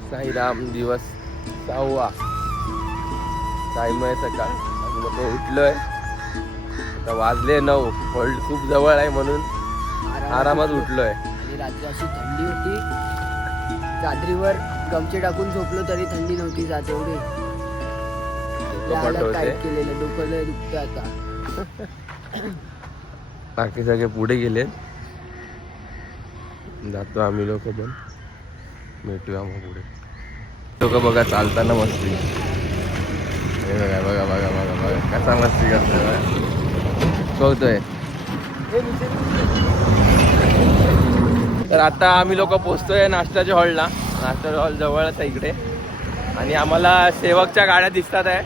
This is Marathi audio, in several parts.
साईराम दिवस 6वा टाइम आहे सकाळ. आम्ही लोक उठलोय. आता वाजले 9. होल्ड खूप जवळ आहे म्हणून आरामात उठलोय. आणि रात्री अशी थंडी होती, चादरीवर गमचे टाकून झोपलो तरी थंडी नव्हती जात एवढी. टाईट केलेलं डोकं दुखतं आता. बाकी सगळे पुढे गेले. जातो आम्ही लोक पण. भेटूया मग पुढे. लोक बघा चालताना मस्ती. हे बघा बघा बघा बघा बघा कसा मस्ती करतोय कळतोय. तर आता आम्ही लोक पोचतोय नाश्त्याच्या हॉलला. नाश्त्याच्या हॉल जवळच आहे इकडे. आणि आम्हाला सेवकच्या गाड्या दिसतात आहे,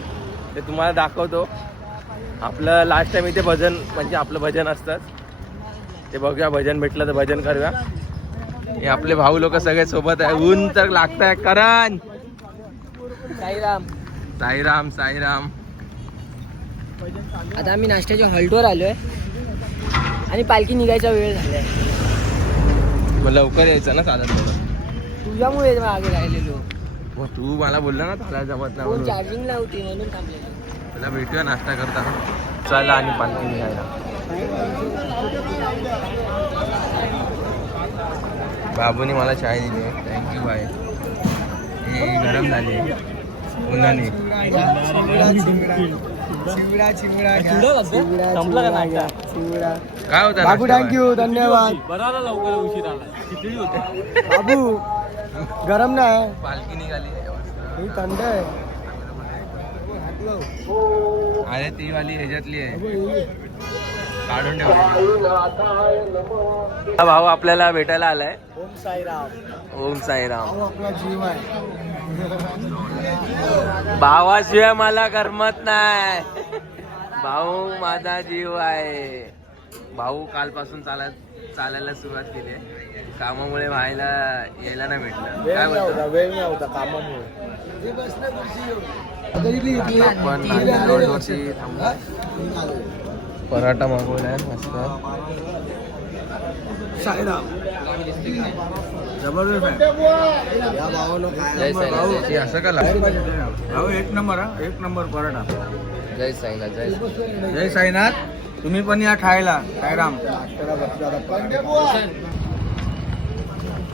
ते तुम्हाला दाखवतो. आपलं लास्ट टाइम इथे भजन म्हणजे आपलं भजन असतात ते बघूया. भजन भेटलं तर भजन करूया. हे आपले भाऊ लोक सगळे सोबत आहे. ऊन तर लागताय. करण साईराम साईराम साईराम. आता आम्ही नाश्त्याच्या हॉल्टवर आलोय आणि पालखी निघायचा वेळ झालाय. मग लवकर यायचं ना चालत थोडं. तुझ्यामुळे मागे राहिलेलो. मग तू मला बोलला ना चालायला जमत नाही म्हणून. चार्जिंग नव्हती म्हणून थांबलेलो. त्याला भेटूया नाश्ता करताना. चला आणि पालखी निघायला. बाबूने मला चाय दिली आहे. Thank you bye. हे गरम झाली उन्हाने. काय होतं बाबू थँक्यू धन्यवाद. बराला लवकर उशीर आला. खिचडी होती बाबू गरम नाही, पालखी निघाली ही थंड आहे. अरे ती वाली ह्याच्यातली आहे, काढून ठेवली. हा भाऊ आपल्याला भेटायला आलाय. ओम साईराम. ओम साईराम. भाऊ आपला जीव आहे. भावाशिवाय मला करमत नाही. भाऊ माझा जीव आहे. भाऊ कालपासून चालायला सुरुवात केली आहे. कामामुळे यायला नाही भेटलं. काय बोलतो? वेळ नव्हता कामामुळे. आपण रोडवरती थांबलो. पराठा मागवलाय मस्त. जबरदस्त आहे. असं का लागतं? एक नंबर हा, एक नंबर पराठा. जय साईनाथ. जय साईनाथ. तुम्ही पण या खायला. साईराम.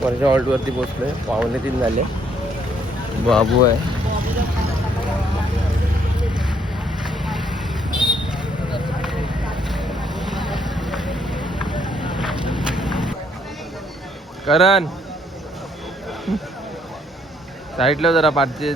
वरच्या हॉल्टवरती पोचलोय. 2:45 झाले. बाबू आहे. करण साईडला जरा पाठचे.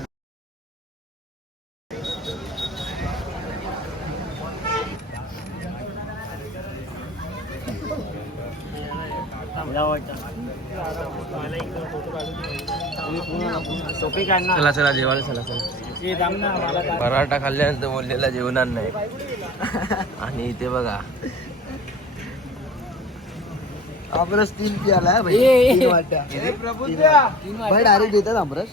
चला चला जेवायला चला चला. पराठा खाल्ल्यानंतर बोललेला जेवणार नाही. आणि इथे बघा आमरस 3 प्याला डायरेक्ट देतात आमरस.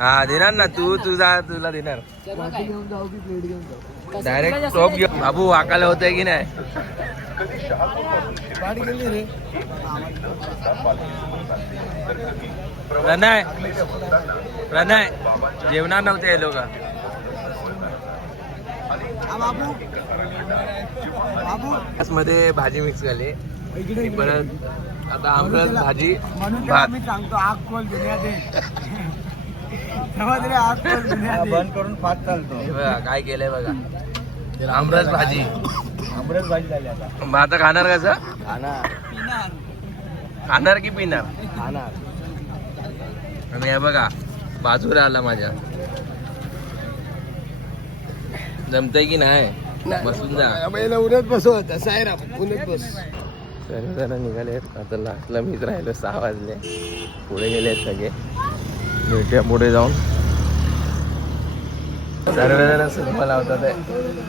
हा देणार ना. तुला देणार वाटी घेऊन जाऊ की प्लेट घेऊन जाऊ. डायरेक्ट टॉप घेऊ. बाबू वाकायला होतंय की नाही? वाटी गेली रे. प्रणय जेवणार नव्हते हे लोक. मध्ये भाजी मिक्स झाली. परत आता आमरस भाजी भात. सांगतो आग खोल दुनिया दे. बंद करून भात चालतो. हे बघा काय केलंय बघा. आमरस भाजी. आमरस भाजी झाली आता. मग आता खाणार कसं? खाणार की पिणार? खाणार. आणि हे बघा बाजूला आला माझ्या. जमतंय की नाही? बसून जा. उन्हात बसू आता. साईराम उन्हात बस. सर्वजण निघाले. आता लास्टला मीच राहिलो. 6 वाजले. पुढे गेले सगळे. भेटूया पुढे जाऊन. सर्वजण सुरुमा लावतात.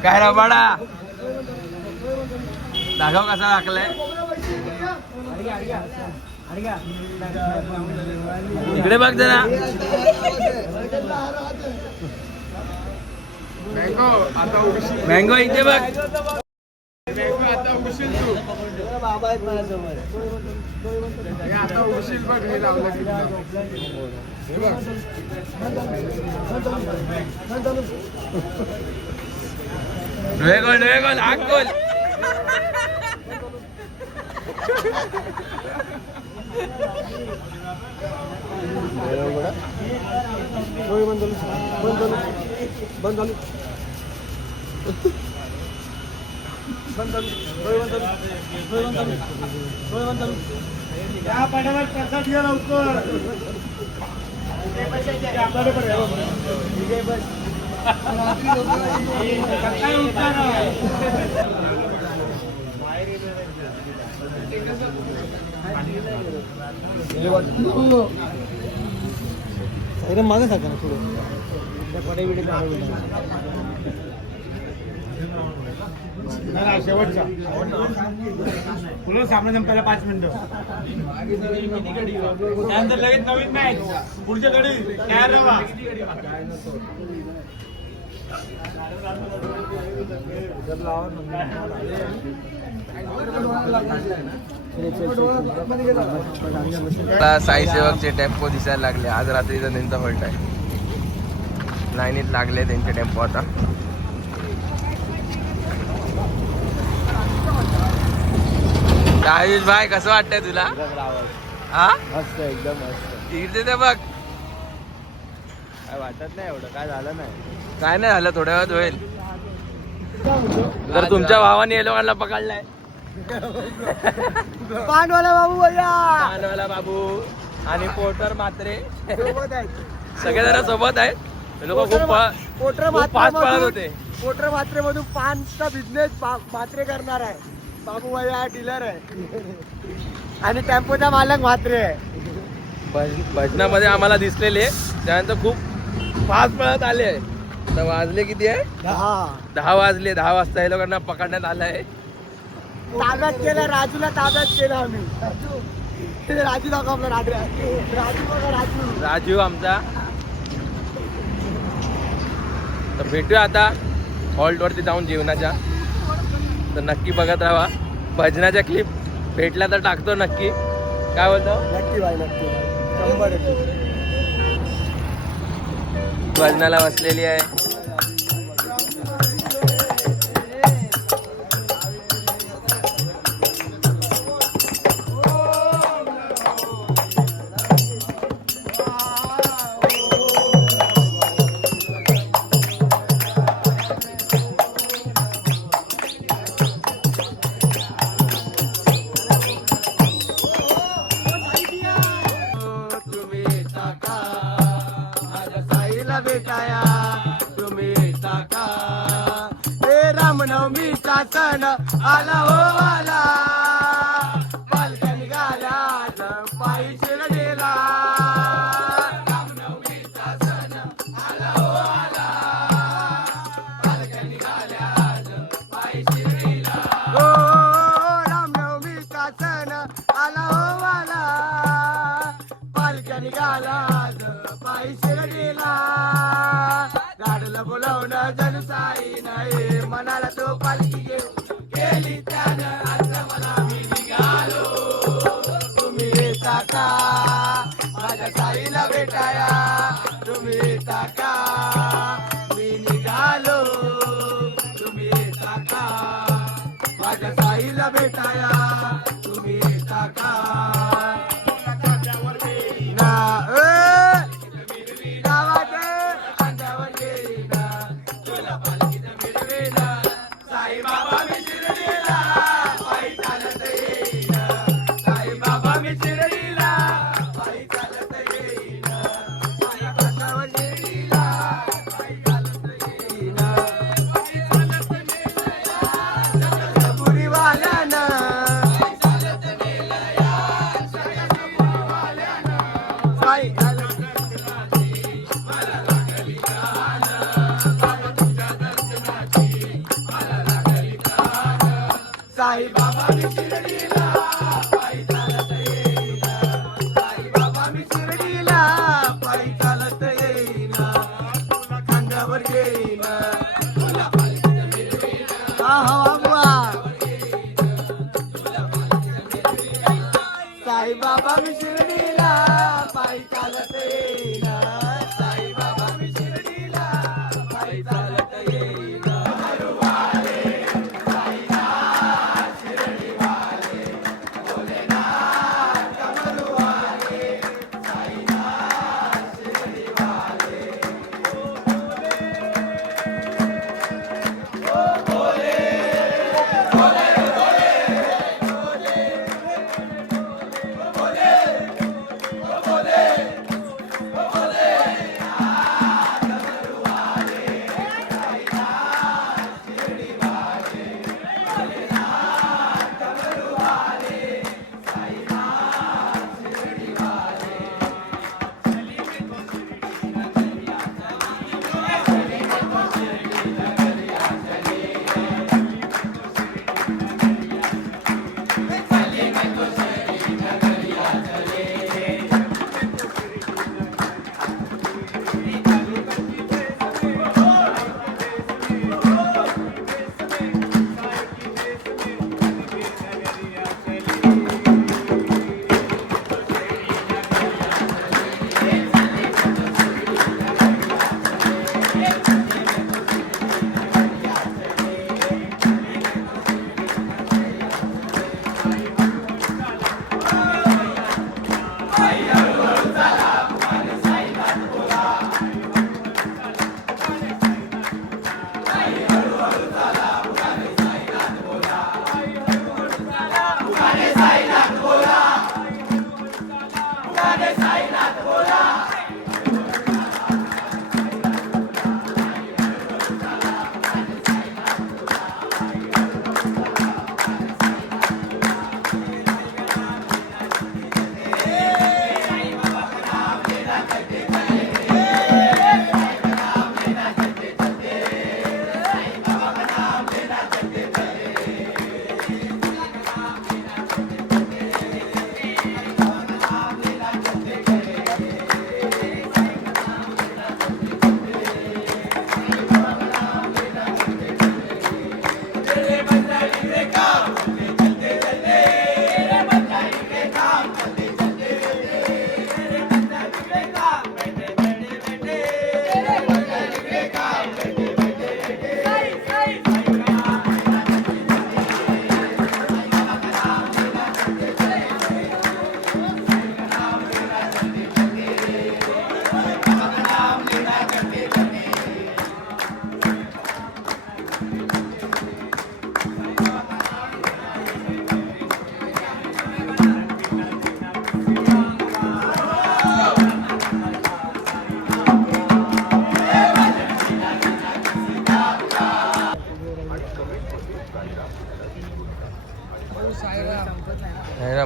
काय रबाडा दाखव कसा दाखलाय. इकडे बघ जरा. मँगो इथे बघ. बाबा आहेत माझ्यासमोर. डोळे गोल आग गोल. मागे सांगा ना थोडं शेवटचा पुढे सामना संपायला 5 मिनिटं त्यानंतर लगेच नवीन मॅच पुढच्या गडी तयार राहा. साई सेवकचे टेम्पो दिसायला लागले. आज रात्रीचा त्यांचा हॉल्ट आहे. लाईनीत लागले त्यांचे टेम्पो आता. आयुष भाई कसं वाटतंय तुला? हा मस्त एकदम मस्त. इकडे ते बघ. काय वाटत नाही एवढं काय झालं नाही. काय नाही झालं, थोड्या वेळात होईल. तर तुमच्या भावाने या लोकांना पकडलाय. पानवाला बाबू भैया कानवाला बाबू आणि पोटर मात्रे सोबत आहेत. सगळे जरा सोबत आहेत. हे लोक खूप फास्ट पळत होते. पोटर मात्रेमधून पानचा बिझनेस मात्रे करणार आहे. बाबू भैया डीलर आहे आणि टेम्पोचा मालक मात्रे आहे. भजनामध्ये आम्हाला दिसलेले, त्यानंतर खूप फास्ट पळत आले. आता वाजले किती आहे? 10 वाजले. 10 वाजता हे लोकांना पकडण्यात आलंय. ताब्यात केलं राजूला, ताब्यात केलं आम्ही. राजू दाखव आपला राजू बघा राजू. राजू आमचा. तर भेटूया आता हॉल्ट वरती जाऊन जेवणाच्या. तर नक्की बघत राहा. भजनाच्या क्लिप भेटल्या तर टाकतो नक्की. काय बोलतो? नक्की भाई नक्की 100%. भजनाला बसलेली आहे. भेटाया तुम्ही टाका. हे रामनवमीचा सण आला हो आला. पालख्या निघाल्या पायी शिर्डीला. रामनवमीचा सण आला हो आला. पालख्या निघाल्या पायी शिर्डीला. हो रामनवमीचा सण आला हो आला. पालख्या निघाल्या पायी शिर्डीला. गाडलं बोलवणं जनसाई नाही मनाला तो पालखी घेऊन गेली त्यानं. आता मला मी निघालो. तुम्ही येता का माझ्या साईला भेटाया? तुम्ही येता का? मी निघालो. तुम्ही येता का माझ्या साईला भेटाया? तुम्ही येता का? साई बाबा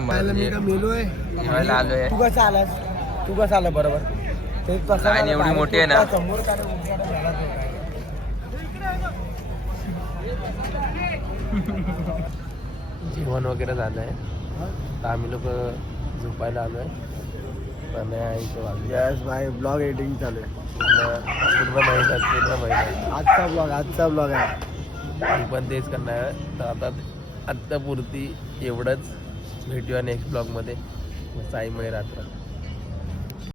नंबर मी का मेलोय जेवायला आलोय. तू कसं आलास तू कसं आला बरोबर ते तसं लाईन नाही, एवढी बाहेर मोठी आहे ना. समोर काय नाही, उजवीकडे झाला तो काय. जेवण वगैरे झालंय. आता आम्ही लोक झोपायला आलोय. पण इथे वाजले यस भाई ब्लॉग एडिटिंग चालू आहे पूर्ण महिन्यात आजचा ब्लॉग आहे मी पण तेच करणार आहे. तर आता आत्ता पुरती एवढंच. भेटूया नेक्स्ट ब्लॉगमध्ये. साई रात्र.